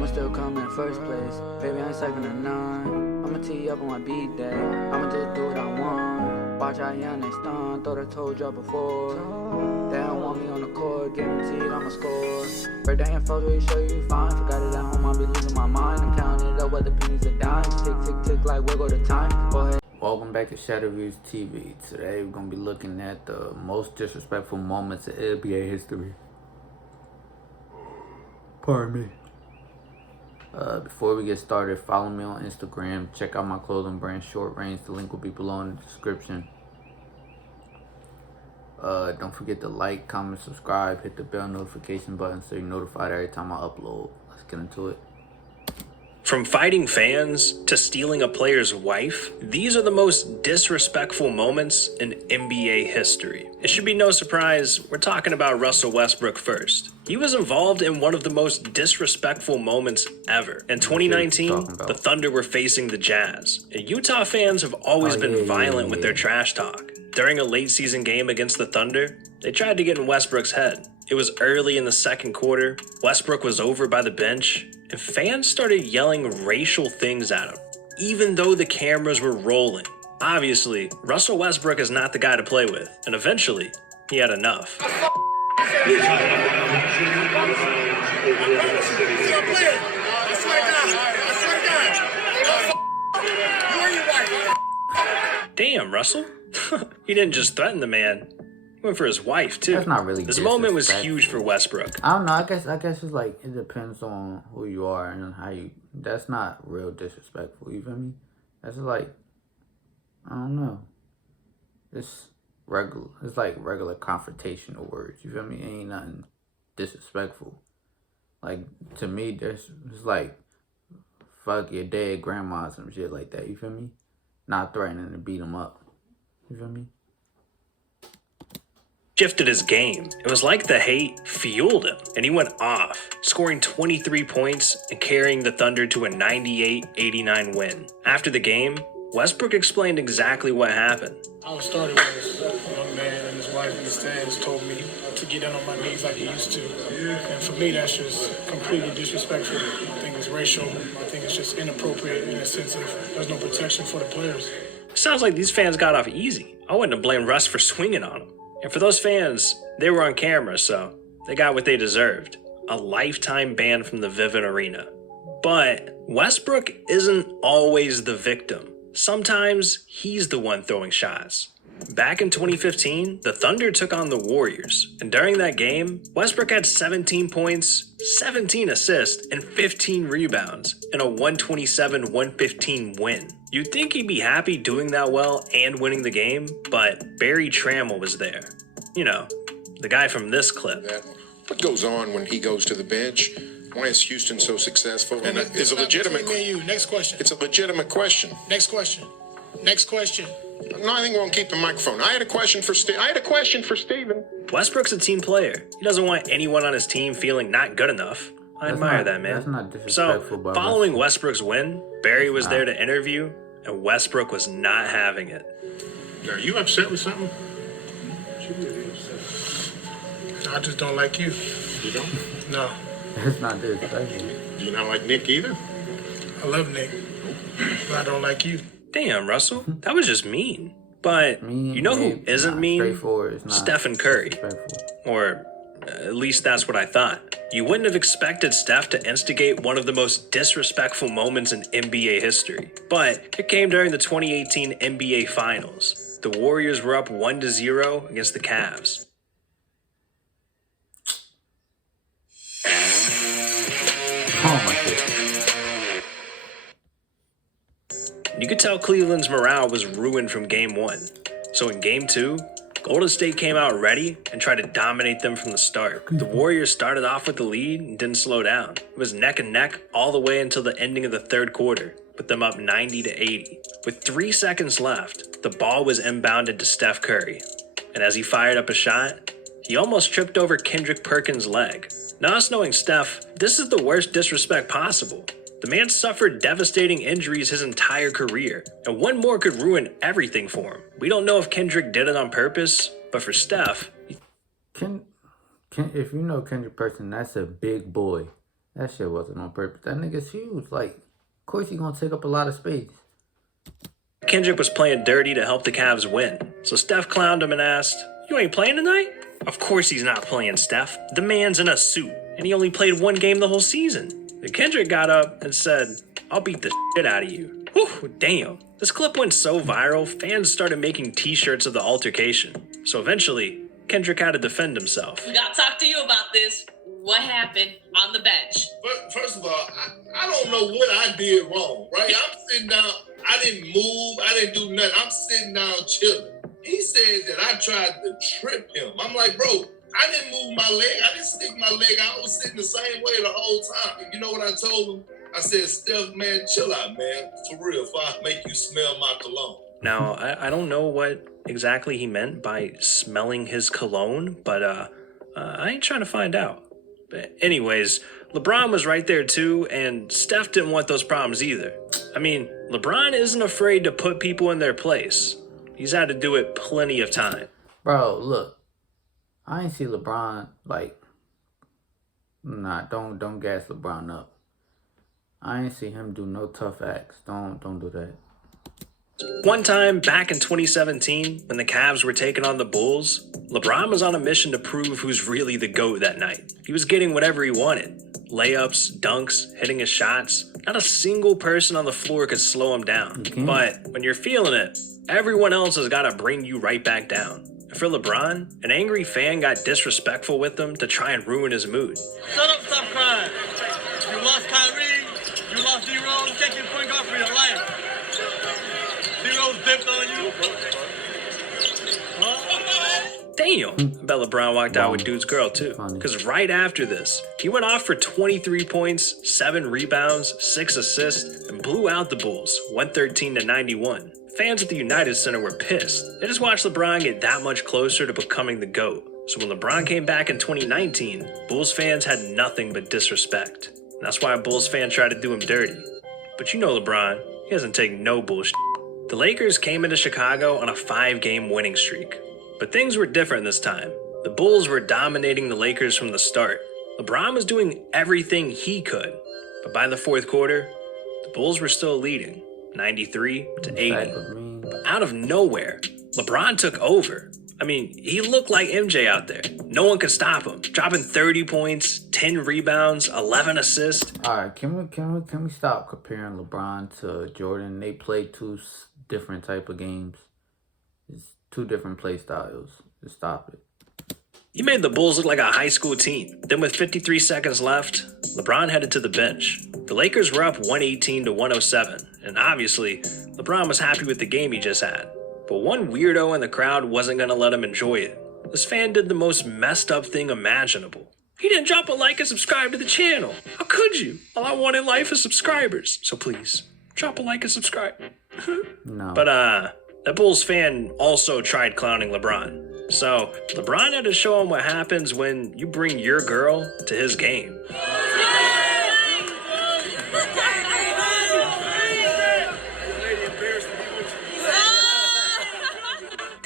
I'ma still come in first place. Baby, I ain't second to none. I'ma tee you up on my beat day. I'ma just do what I want. Watch how young they stun. Thought I told y'all before. They don't want me on the court. Guaranteed I'ma score. Birthday and photo, show you fine. Forgot it at home, I'll be losing my mind. I'm counting it up, whether pennies or dimes. Tick, tick, tick, like wiggle the time. Go ahead. Welcome back to Shadow Views TV. Today we're gonna be looking at the most disrespectful moments in NBA history. Pardon me. Before we get started, follow me on Instagram. Check out my clothing brand, Short Range. The link will be below in the description. Don't forget to like, comment, subscribe, hit the bell notification button so you're notified every time I upload. Let's get into it. From fighting fans to stealing a player's wife, these are the most disrespectful moments in NBA history. It should be no surprise we're talking about Russell Westbrook first. He was involved in one of the most disrespectful moments ever. In 2019, the Thunder were facing the Jazz. And Utah fans have always been violent with their trash talk. During a late season game against the Thunder, they tried to get in Westbrook's head. It was early in the second quarter, Westbrook was over by the bench, and fans started yelling racial things at him, even though the cameras were rolling. Obviously, Russell Westbrook is not the guy to play with, and eventually, he had enough. Damn, Russell. He didn't just threaten the man. He went for his wife, too. That's not really This moment was huge for Westbrook. I don't know. I guess it's like it depends on who you are and how you. That's not real disrespectful. You feel me? That's like, I don't know. It's regular. It's like regular confrontational words. You feel me? Ain't nothing disrespectful. Like to me, it's like fuck your dad, grandma, some shit like that. You feel me? Not threatening to beat him up. You feel me? Shifted his game. It was like the hate fueled him, and he went off, scoring 23 points and carrying the Thunder to a 98-89 win. After the game, Westbrook explained exactly what happened. I was started when this young man and his wife in the stands told me to get down on my knees like he used to. And for me, that's just completely disrespectful. I think it's racial. I think it's just inappropriate in the sense of there's no protection for the players. Sounds like these fans got off easy. I wouldn't have blamed Russ for swinging on him. And for those fans, they were on camera, so they got what they deserved. A lifetime ban from the Vivint Arena. But Westbrook isn't always the victim. Sometimes he's the one throwing shots. Back in 2015, the Thunder took on the Warriors. And during that game, Westbrook had 17 points, 17 assists, and 15 rebounds in a 127-115 win. You'd think he'd be happy doing that well and winning the game, but Barry Trammell was there. You know, the guy from this clip. What goes on when he goes to the bench? Why is Houston so successful? And it's a legitimate. Next question. It's a legitimate question. Next question. Next question. No, I think we'll keep the microphone. I had a question for Steven. Westbrook's a team player. He doesn't want anyone on his team feeling not good enough. I admire that, man. That's not disrespectful. So, following Westbrook's win, Barry was there to interview, and Westbrook was not having it. Are you upset with something? I just don't like you. You don't? No. That's not disrespectful. Do you not like Nick either? I love Nick, but I don't like you. Damn, Russell, that was just mean. But you know who isn't mean? Straightforward. Stephen Curry. Or at least that's what I thought. You wouldn't have expected Steph to instigate one of the most disrespectful moments in NBA history. But it came during the 2018 NBA Finals. The Warriors were up 1-0 against the Cavs. Oh my God. You could tell Cleveland's morale was ruined from game one. So in game two, Golden State came out ready and tried to dominate them from the start. The Warriors started off with the lead and didn't slow down. It was neck and neck all the way until the ending of the third quarter, with them up 90-80. With 3 seconds left, the ball was inbounded to Steph Curry. And as he fired up a shot, he almost tripped over Kendrick Perkins' leg. Now, us knowing Steph, this is the worst disrespect possible. The man suffered devastating injuries his entire career, and one more could ruin everything for him. We don't know if Kendrick did it on purpose, but for Steph... If you know Kendrick Perkins, that's a big boy. That shit wasn't on purpose. That nigga's huge. Like, of course he gonna take up a lot of space. Kendrick was playing dirty to help the Cavs win, so Steph clowned him and asked, "You ain't playing tonight?" Of course he's not playing, Steph. The man's in a suit, and he only played one game the whole season. And Kendrick got up and said, "I'll beat the shit out of you." Whew, damn. This clip went so viral, fans started making t-shirts of the altercation. So eventually, Kendrick had to defend himself. We gotta talk to you about this. What happened on the bench? But first of all, I don't know what I did wrong, right? I'm sitting down. I didn't move. I didn't do nothing. I'm sitting down chilling. He says that I tried to trip him. I'm like, bro, I didn't move my leg. I didn't stick my leg out. I was sitting the same way the whole time. You know what I told him? I said, Steph, man, chill out, man. For real, if I make you smell my cologne. Now, I don't know what exactly he meant by smelling his cologne, but I ain't trying to find out. But anyways, LeBron was right there too, and Steph didn't want those problems either. I mean, LeBron isn't afraid to put people in their place. He's had to do it plenty of time. Bro, look. I ain't see LeBron, like, nah, don't gas LeBron up. I ain't see him do no tough acts. Don't do that. One time back in 2017, when the Cavs were taking on the Bulls, LeBron was on a mission to prove who's really the GOAT that night. He was getting whatever he wanted. Layups, dunks, hitting his shots. Not a single person on the floor could slow him down. But when you're feeling it, everyone else has got to bring you right back down. And for LeBron, an angry fan got disrespectful with him to try and ruin his mood. Shut up, stop crying. You lost Kyrie, you lost D-Rose, take your point guard for your life. D-Rose dipped on you. Damn, I bet LeBron walked out with dude's girl too. Because right after this, he went off for 23 points, 7 rebounds, 6 assists, and blew out the Bulls, 113-91. Fans at the United Center were pissed. They just watched LeBron get that much closer to becoming the GOAT. So when LeBron came back in 2019, Bulls fans had nothing but disrespect. And that's why a Bulls fan tried to do him dirty. But you know LeBron, he doesn't take no bullshit. The Lakers came into Chicago on a 5-game winning streak. But things were different this time. The Bulls were dominating the Lakers from the start. LeBron was doing everything he could. But by the fourth quarter, the Bulls were still leading, 93-80. But out of nowhere, LeBron took over. I mean, he looked like MJ out there. No one could stop him. Dropping 30 points, 10 rebounds, 11 assists. All right, can we stop comparing LeBron to Jordan? They play two different type of games. It's 2 different play styles. Just stop it. He made the Bulls look like a high school team. Then with 53 seconds left, LeBron headed to the bench. The Lakers were up 118-107, and obviously, LeBron was happy with the game he just had. But one weirdo in the crowd wasn't going to let him enjoy it. This fan did the most messed up thing imaginable. He didn't drop a like and subscribe to the channel. How could you? All I want in life is subscribers. So please, drop a like and subscribe. No. But that Bulls fan also tried clowning LeBron. So LeBron had to show him what happens when you bring your girl to his game.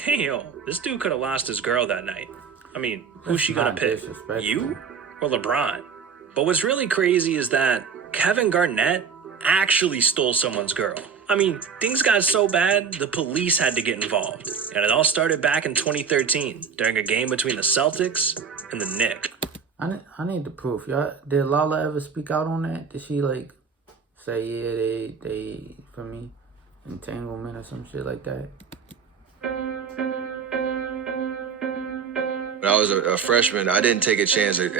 Damn, this dude could have lost his girl that night. I mean, who's she gonna pick? You or LeBron? But what's really crazy is that Kevin Garnett actually stole someone's girl. I mean, things got so bad, the police had to get involved. And it all started back in 2013, during a game between the Celtics and the Knicks. I need the proof. Y'all, did Lala ever speak out on that? Did she, like, say, yeah, they for me, entanglement or some shit like that? When I was a freshman, I didn't take a chance at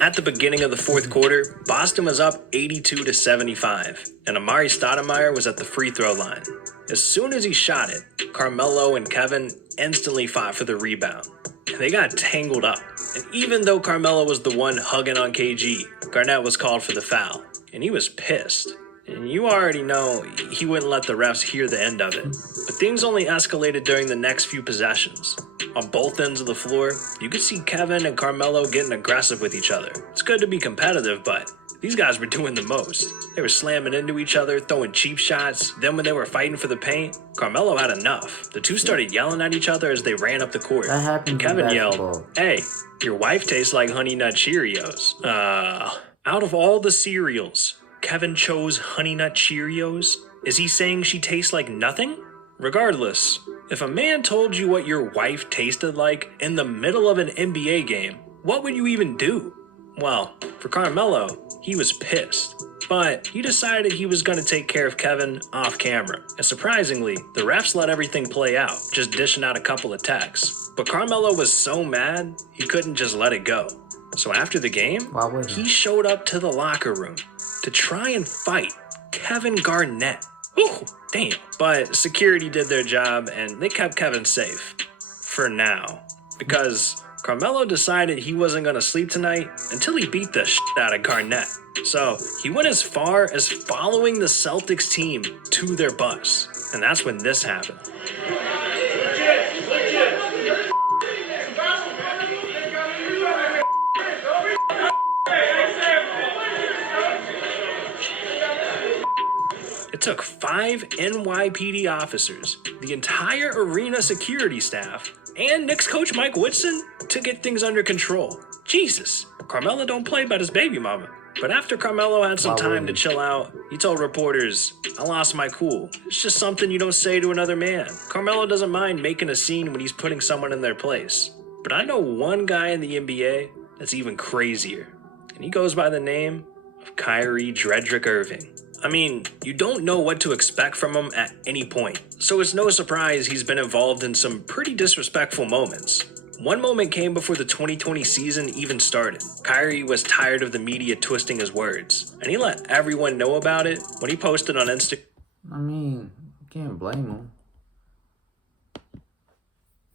At the beginning of the fourth quarter, Boston was up 82-75, and Amari Stoudemire was at the free throw line. As soon as he shot it, Carmelo and Kevin instantly fought for the rebound. And they got tangled up. And even though Carmelo was the one hugging on KG, Garnett was called for the foul. And he was pissed. And you already know he wouldn't let the refs hear the end of it. But things only escalated during the next few possessions. On both ends of the floor, you could see Kevin and Carmelo getting aggressive with each other. It's good to be competitive, but these guys were doing the most. They were slamming into each other, throwing cheap shots. Then when they were fighting for the paint, Carmelo had enough. The two started yelling at each other as they ran up the court. That happens in Kevin yelled, basketball. "Hey, your wife tastes like Honey Nut Cheerios." Out of all the cereals, Kevin chose Honey Nut Cheerios? Is he saying she tastes like nothing? Regardless, if a man told you what your wife tasted like in the middle of an NBA game, what would you even do? Well, for Carmelo, he was pissed. But he decided he was going to take care of Kevin off camera. And surprisingly, the refs let everything play out, just dishing out a couple of texts. But Carmelo was so mad, he couldn't just let it go. So after the game, Why would he showed up to the locker room to try and fight Kevin Garnett. Ooh, damn. But security did their job and they kept Kevin safe. For now. Because Carmelo decided he wasn't going to sleep tonight until he beat the shit out of Garnett. So he went as far as following the Celtics team to their bus. And that's when this happened. It took 5 NYPD officers, the entire arena security staff, and Knicks coach Mike Woodson to get things under control. Jesus, Carmelo don't play about his baby mama. But after Carmelo had some time to chill out, he told reporters, "I lost my cool. It's just something you don't say to another man." Carmelo doesn't mind making a scene when he's putting someone in their place. But I know one guy in the NBA that's even crazier, and he goes by the name of Kyrie Dredrick Irving. I mean, you don't know what to expect from him at any point, so it's no surprise he's been involved in some pretty disrespectful moments. One moment came before the 2020 season even started. Kyrie was tired of the media twisting his words, and he let everyone know about it when he posted on Instagram. I mean, you can't blame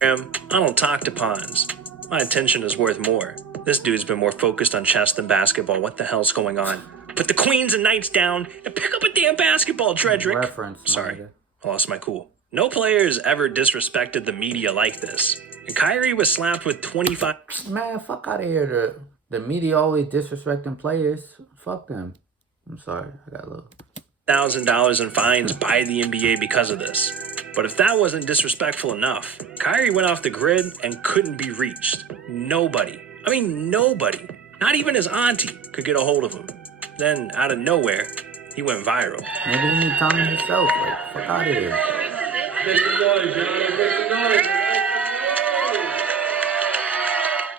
him. "I don't talk to pawns. My attention is worth more. This dude's been more focused on chess than basketball. What the hell's going on? Put the queens and knights down and pick up a damn basketball, Dredrick." Reference. Sorry, I lost my cool. No players ever disrespected the media like this. And Kyrie was slapped with 25... Man, fuck out of here. The media always disrespecting players. Fuck them. I'm sorry. I got a little... $1,000 in fines by the NBA because of this. But if that wasn't disrespectful enough, Kyrie went off the grid and couldn't be reached. Nobody, not even his auntie could get a hold of him. Then, out of nowhere, he went viral. Maybe he need time to himself. Like, fuck out of here.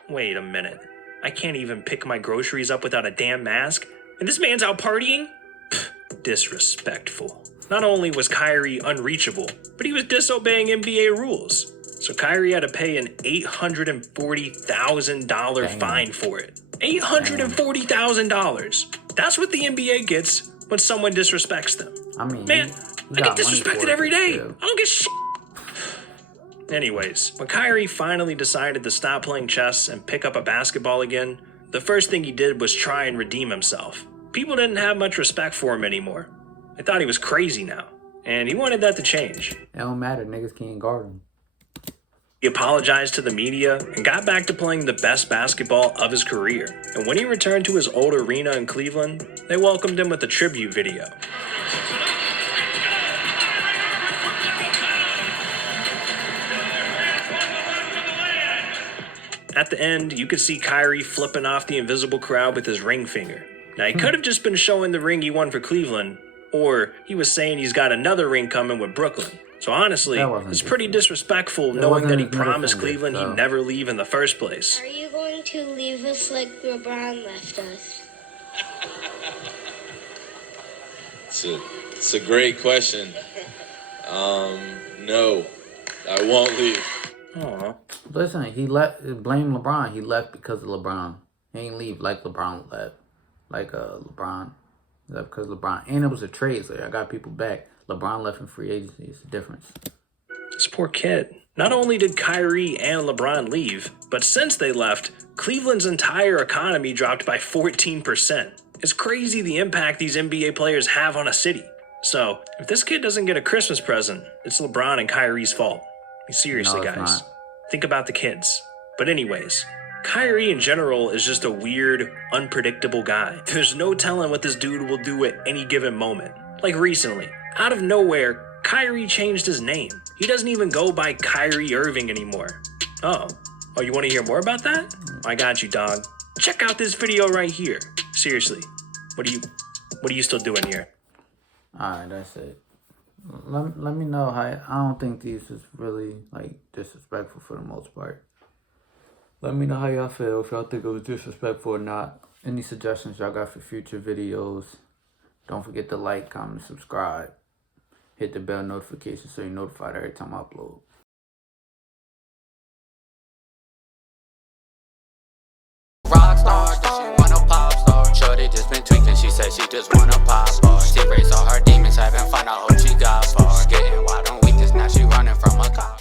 Wait a minute. I can't even pick my groceries up without a damn mask? And this man's out partying? Pfft, disrespectful. Not only was Kyrie unreachable, but he was disobeying NBA rules. So Kyrie had to pay an $840,000 fine for it. $840,000. That's what the NBA gets when someone disrespects them. I mean, Man, I get disrespected every day. Too. I don't get shit. Anyways, when Kyrie finally decided to stop playing chess and pick up a basketball again, the first thing he did was try and redeem himself. People didn't have much respect for him anymore. They thought he was crazy now, and he wanted that to change. It don't matter, niggas can't guard him. He apologized to the media and got back to playing the best basketball of his career. And when he returned to his old arena in Cleveland, they welcomed him with a tribute video. At the end, you could see Kyrie flipping off the invisible crowd with his ring finger. Now, he could have just been showing the ring he won for Cleveland, or he was saying he's got another ring coming with Brooklyn. So honestly, it's pretty disrespectful knowing that he promised Cleveland he'd never leave in the first place. Are you going to leave us like LeBron left us? It's a great question. No, I won't leave. Aww. Listen, he left. Blame LeBron. He left because of LeBron. He ain't leave like LeBron left. LeBron left because LeBron. And it was a trade, so I got people back. LeBron left in free agency. It's the difference. This poor kid. Not only did Kyrie and LeBron leave, but since they left, Cleveland's entire economy dropped by 14%. It's crazy the impact these NBA players have on a city. So, if this kid doesn't get a Christmas present, it's LeBron and Kyrie's fault. I mean, seriously, No, it's guys. not. Think about the kids. But anyways, Kyrie in general is just a weird, unpredictable guy. There's no telling what this dude will do at any given moment. Like recently, out of nowhere, Kyrie changed his name. He doesn't even go by Kyrie Irving anymore. Oh, you want to hear more about that? I got you, dog. Check out this video right here. Seriously, what are you still doing here? Alright, that's it. Let me know how. I don't think these is really like disrespectful for the most part. Let me know how y'all feel, if y'all think it was disrespectful or not. Any suggestions y'all got for future videos. Don't forget to like, comment, subscribe. Hit the bell notification so you're notified every time I upload. Rockstar, does she want a pop star? Shorty just been tweaking, she said she just want a pop